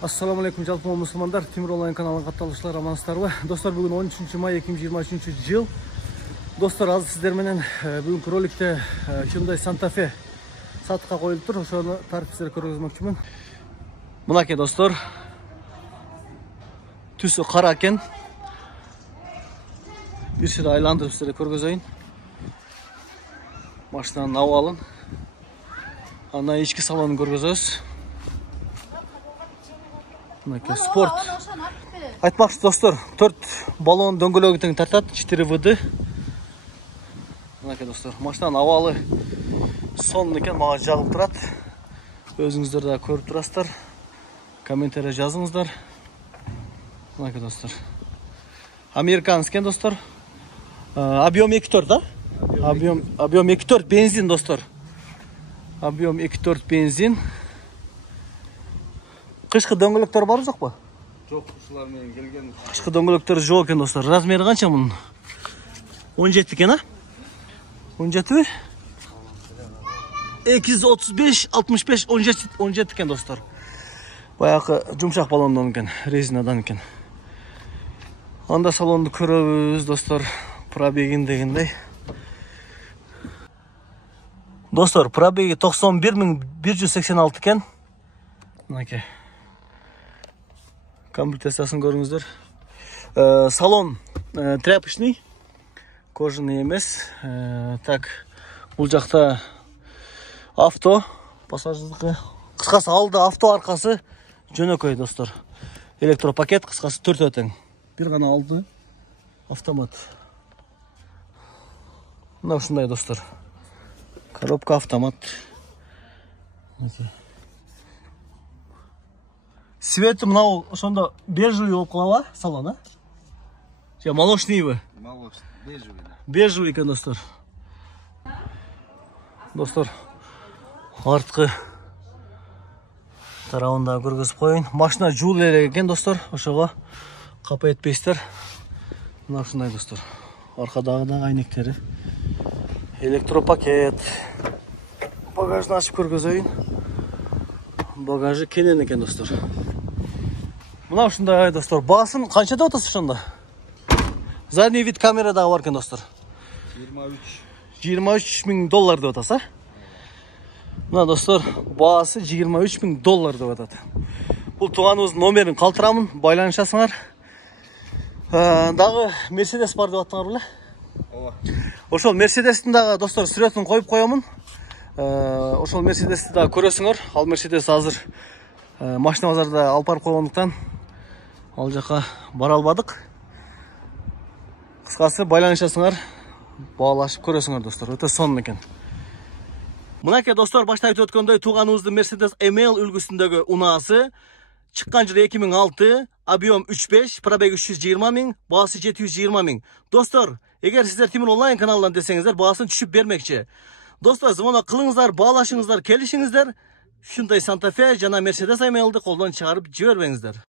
Assalamu alaikum жалпы мұсылмандар, Темір онлайн каналының қатталушылар, амансыздарбы? Достар, бүгін 13 май 2023 жыл. Достар, аз сіздерменен бүгінгі роликте Hyundai Santa Fe сатыққа қойылып тұр. Ошоны тариф сіздерге көргізмекчімін. Мынаке достар, түсі қара екен. Bir süre айландырып сіздерге көргізейін. Машинаның ауалын. Ана ішкі салонын көргіземіз. Спорт. Айтмақшы достар, 4 баллон дөңгөлөгүн тартат, 4 ВД. Мынаке достар, машинаның авалы сонун экен, мага жагып турат. Өзүңүздөр да көрүп турасыздар. Комментарий жазыңыздар. Мынаке достар. Американский экен достар. Объем 2.4, да? Объем 2.4 бензин достар. Объем 2.4 бензин. Кышкы дөңгөлөктөр бар жок па? Жок, ушулар менен келген. Кышкы дөңгөлөктөр жок экен достар. Размери канча мунун? 17 экен, а? 17 235 65 17 экен достар. Баягы жумшак баллондон экен, резинадан экен. Анда салонду көрөбүз достар. Пробегин дегендей. Достар, пробеги 91186 экен. Мынакей. Комплектациясын көріңіздер. Салон тряпочный, кожаный емес. Так, бұл жақта авто, пассажирлікі. Қысқасы алды авто, арқасы жөнөкөй достар. Электропакет, қысқасы 4 өтең. Bir ғана алды автомат. Мына ушундай достар. Коробка автомат. Светі мынау ошондо бежевый болуп калабы салон, а? Же молочныйбы? Молочный, бежевый. Бежевый экен достар. Достар, арткы тарабында көргөзүп коеюн. Машина жуул эле экен достар, ошого капа этпейсиздер. Мына ушундай достар. Аркадагы да айнектери. Электропакет. Багажды ачып көргөзөйүн. Багажы кенен экен достар. Мына ушундай достар. Баасын канча деп атасыз ошондо? Задний вид камера дагы бар экен достар. 23 миң доллар деп атасыз, а? Мына достар, баасы 23 миң доллар деп атат. Бул тууганыбыздын номерин калтырамын, байланышасыңар. Дагы Mercedes бар деп аттыңар беле? Ооба. Ошол Mercedes'тин дагы достар сүрөтүн коюп коёмун. Ошол Mercedes'ти дагы көрөсүңөр. Ал Mercedes азыр машина базарда алып барып койгондуктан ал жака бара албадык. Кыскасы байланышасыңар, баалашып көрөсүңөр достор. Өтө сонун экен. Мынаке достор, башта айтып өткөндөй тууганыбыздын Mercedes ML үлгүсүндөгү унаасы чыккан жылы 2006, объем 3.5, пробег 320 миң, баасы 720 миң. Достор, эгер сиздер Темир онлайн каналынан десеңиздер, баасын түшүп бермекчи. Достор, звонок кылыңыздар, баалашыңыздар, келишиңиздер. Hyundai Santa Fe жана Mercedes ML'ди колдон чыгарып жибербеңиздер.